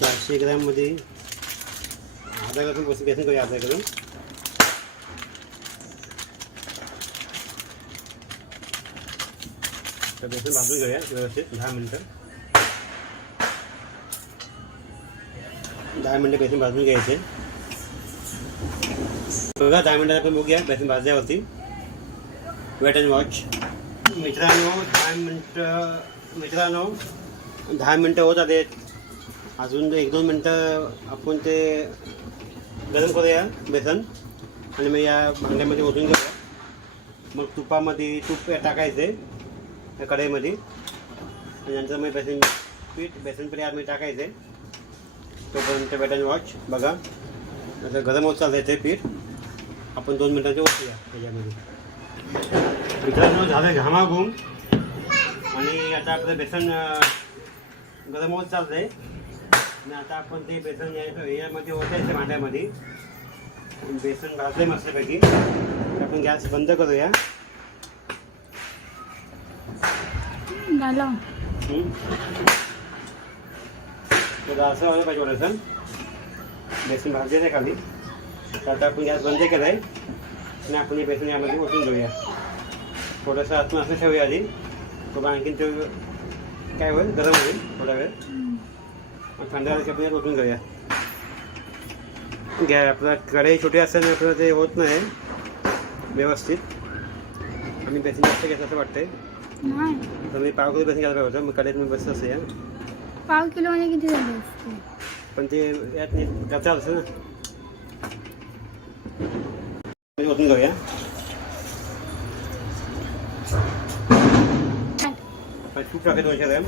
चारशे ग्रॅममध्ये अर्धा ग्लास बेसन बेसन करूया अर्धा ग्राम तर बेसन भाजून घेऊया व्यवस्थित दहा मिनटं. दहा मिनटं बेसन भाजून घ्यायचे. बघा दहा मिनटात आपण बघूया बेसन भाजल्यावरती. वेट अँड वॉच मित्रांनो दहा मिनटं मित्रांनो दहा मिनटं होत आहेत अजून एक दोन मिनटं आपण ते गरम करूया बेसन. आणि मग या भांड्यामध्ये ओतून घेऊया. मग तुपामध्ये तूप टाकायचे त्या कढईमध्ये. आणि नंतर मग बेसन पीठ बेसन पीठ आतमध्ये टाकायचे. तोपर्यंत वेट अँड वॉच बघा. आता गरम होत चाललं ते पीठ. आपण दोन मिनटाचे ओतूया त्याच्यामध्ये. मित्रांनो झालं घामाघूम. आणि आता आपलं बेसन गरम होत चाललंय. आणि आता आपण ते बेसन या- यामध्ये ओतायचं भांड्यामध्ये. बेसन भाजले मस्तपैकी. आपण गॅस बंद करूया. झालं. असं व्हायला पाहिजे थोडंसं. बेसन भाजलेलं खाली. तर आता आपण गॅस बंद केला आहे आणि आपण हे बेसन यामध्ये ओतून घेऊया. थोडंसं आतून असं ठेवूया आधी. आणखीन ते काय होईल? गरम होईल थोडा वेळ. थंड ओतून घेऊया घ्या आपला कढई छोटी असल्याने आपल्याला ते होत नाही. व्यवस्थित. आम्ही बेसन जास्त घेतलं असं वाटतंय. नाही. तर मी पाव किलो बेसन घ्यायला पाहिजे होतं. मग कढईत मी बसत असे या पाव किलो म्हणजे किती झाले असते? पण ते यात नीट असं ना. ओतून घेऊया पण तूप टाका दोनशे ग्रॅम.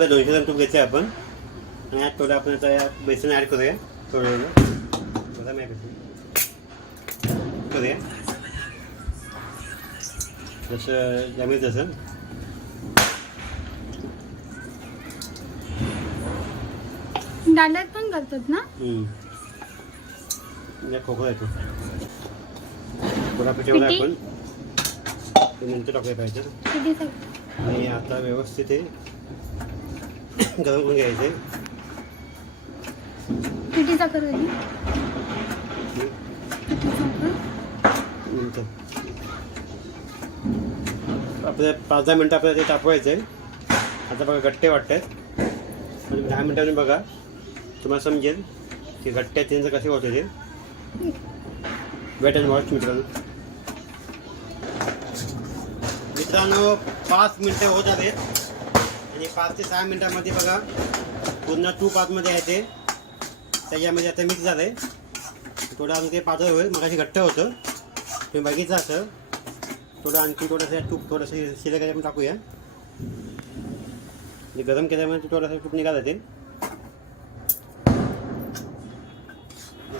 आपलं दोनशे ग्रॅम तूप घ्यायचे आपण. आणि यात थोडं आपण आता बेसन ॲड करूया. थोडं थोडं नाही बेसन करूया. जसं जमेल तसं. दांड्यात पण करतात ना? खोकला येतो थोडा? आपण नंतर टाकायला पाहिजे आणि आता व्यवस्थित हे गरम करून घ्यायचे. किती साखर आपल्या पाच दहा मिनटं आपल्याला ते तापवायचं आहे आता बघा गट्टे वाटत आहेत आणि दहा मिनटांनी बघा. तुम्हाला समजेल की गट्ट्या त्यांचं कसे होते ते. वेट अँड वॉच मित्रांनो. मित्रांनो पाच मिनटं होत आले आणि पाच ते सहा मिनटामध्ये बघा पूर्ण टू पाचमध्ये आहे ते. त्याच्यामध्ये आता मिक्स झालं आहे थोडं अजून ते पातळ होईल मग घट्ट होतं. तुम्ही बघितलं असं थोडं आणखी थोडंसं तूप थोडंसं शिल्लक पण टाकूया. म्हणजे गरम केल्यामुळे थोडंसं तूप निघालं ते.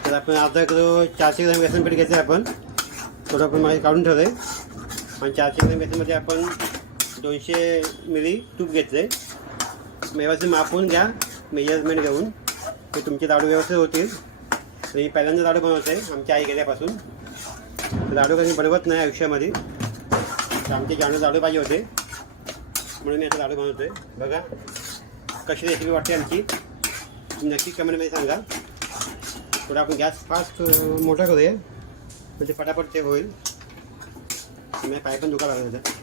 तर आपण अर्धा किलो चारशे ग्रॅम बेसन पीठ घ्यायचं आहे आपण. थोडं आपण माझे काढून ठेवलं आहे आणि चारशे ग्रॅम बेसनमध्ये आपण दोनशे मिली तूप घेतलं आहे व्यवस्थित मापून घ्या मेजरमेंट घेऊन. ते तुमचे लाडू व्यवस्थित होतील. मी पहिल्यांदा लाडू बनवते आमच्या आई गेल्यापासून. लाडू कधी बनवत नाही आयुष्यामध्ये. तर आमचे जाणू लाडू पाहिजे होते. म्हणून मी आता लाडू बनवतो आहे बघा कशी रेसिपी वाटते आमची. तुम्ही नक्की कमेंटमध्ये सांगा. थोडा आपण गॅस फास्ट मोठा करूया. म्हणजे फटाफट ते होईल. मी पाय पण दुखा लागला होता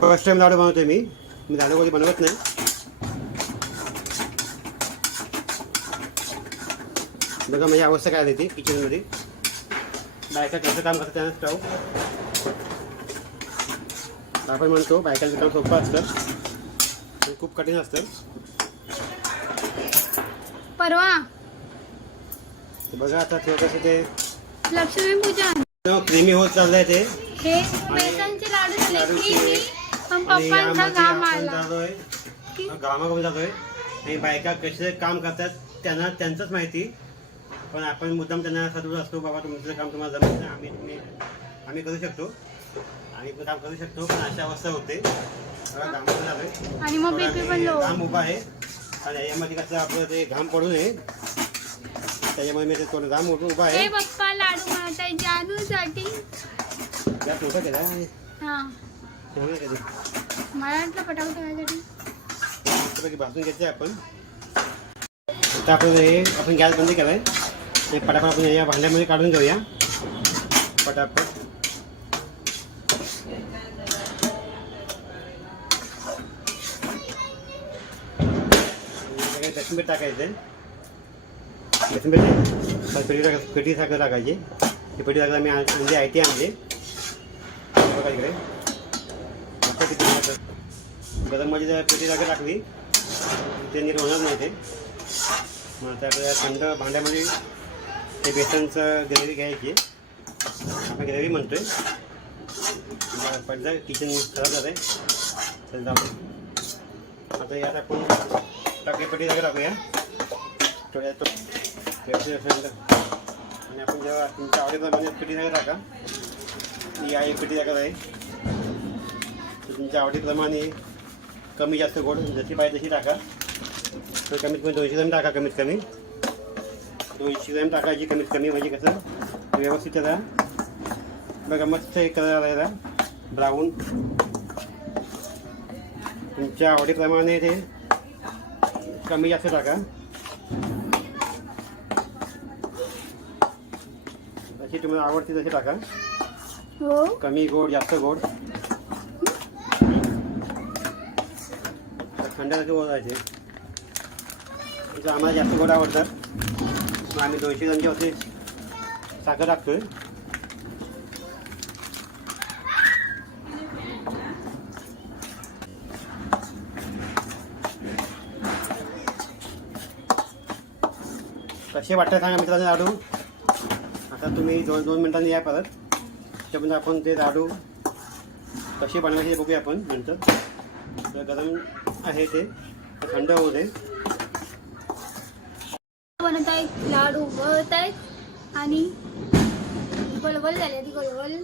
फर्स्ट टाईम लाडू बनवतोय मी. मी लाडू कधी बनवत नाही. बघा माझी अवस्था काय आली ती किचनमध्ये बायका कसं काम करतात त्यांना स्टव आपण म्हणतो बायकांचं काम सोपं असतं. पण खूप कठीण असतं. परवा. बघा आता थोडंसं ते लक्ष्मीपूजन क्रीमी होत चाललंय ते. हे बेसनचे लाडू झाले. की मी पण पप्पांचा घाम आला. जातोय. की? घामाघूम जातोय. आणि बायका कसे काम करतात त्यांना त्यांचंच माहिती. पण आपण मुद्दाम त्यांना सदूर असतो बाबा तुमचं काम तुम्हाला जमत नाही. आम्ही तुम्ही आम्ही करू शकतो. आम्ही पण काम करू शकतो. पण अशा अवस्था होते. जातोय. आणि मग पण घाम उभा आहे. आणि यामध्ये कसं आपलं ते घाम पडू नये त्याच्यामुळे मी ते थोडं घाम उभं हे आहे पप्पा लाडू बनवताय जानूसाठी मोठं केलं आहे. हा चांगलं आहे कधी मला वाटलं पटापट व्हायसाठी मस्तपैकी भाजून घ्यायचं आहे आपण आता आपण हे आपण गॅस बंद केलाय ते पटापट आपण या भांड्यामध्ये काढून घेऊया पटापट पीठ टाकायचं पीठ पेटी टाका पेटी साखर टाकायची ती पेटी साखर आम्ही आण- म्हणजे आय टी आणली बघा इकडे. आता किती टाकायचं. जर पेटी साखर टाकली. ते नीट होणार नाही ते. मग त्याकडे थंड भांड्यामध्ये ते बेसनचं ग्रेव्ही घ्यायची. आपण ग्रेव्ही म्हणतोय. पडलं किचन खराब झालं आहे तर जाऊ आता यात आपण टाके पेटी साखर टाकूया. थोड्या तो आणि आपण जेव्हा तुमच्या आवडीप्रमाणे पेटी साखर टाका. ही आहे पेटी साखर आहे तर तुमच्या आवडीप्रमाणे कमी जास्त गोड, जशी पाहिजे तशी टाका. तर कमीत कमी दोनशे ग्रॅम टाका कमीत कमी. दोनशे ग्रॅम टाकायची कमीत कमी, म्हणजे कसं? व्यवस्थित त्याला बघा, मस्त एक कलर आला ब्राऊन. तुमच्या आवडीप्रमाणे ते कमी जास्त टाका. जशी तुम्हाला आवडते तशी टाका. हो कमी गोड जास्त गोड. थंडासाठी बोलायचे इथं आम्हाला जास्त गोड आवडतात. मग आम्ही दोनशे ग्रामचे होते. साखर टाकतोय. कसे वाटतात सांगा मित्रांनो लाडू आता तुम्ही दोन दोन मिनिटांनी या परत. त्याच्यामध्ये आपण ते लाडू कसे बनवायचे ते बघूया आपण नंतर. तर गरम आहे ते. ते थंड होऊ दे. बनत आहेत लाडू वळत आहेत आणि गोलगोल झाले ती म्हणून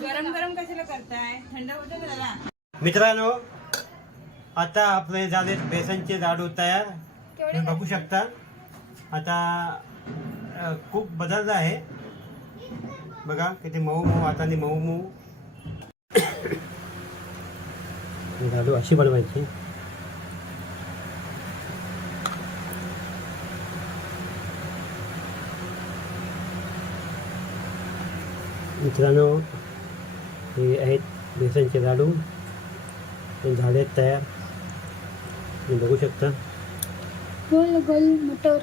गरम गरम कशाला करताय? थंड होतं मित्रांनो आता आपले झाले बेसनचे लाडू तयार. तुम्ही बघू शकता. आता खूप बदललं आहे. बघा किती मऊ मऊ हाताने मऊ मऊ. लाडू अशी बनवायची. मित्रांनो हे आहेत बेसनचे लाडू. ते झाले आहेत तयार. तुम्ही बघू शकता. गोल गोल मटर.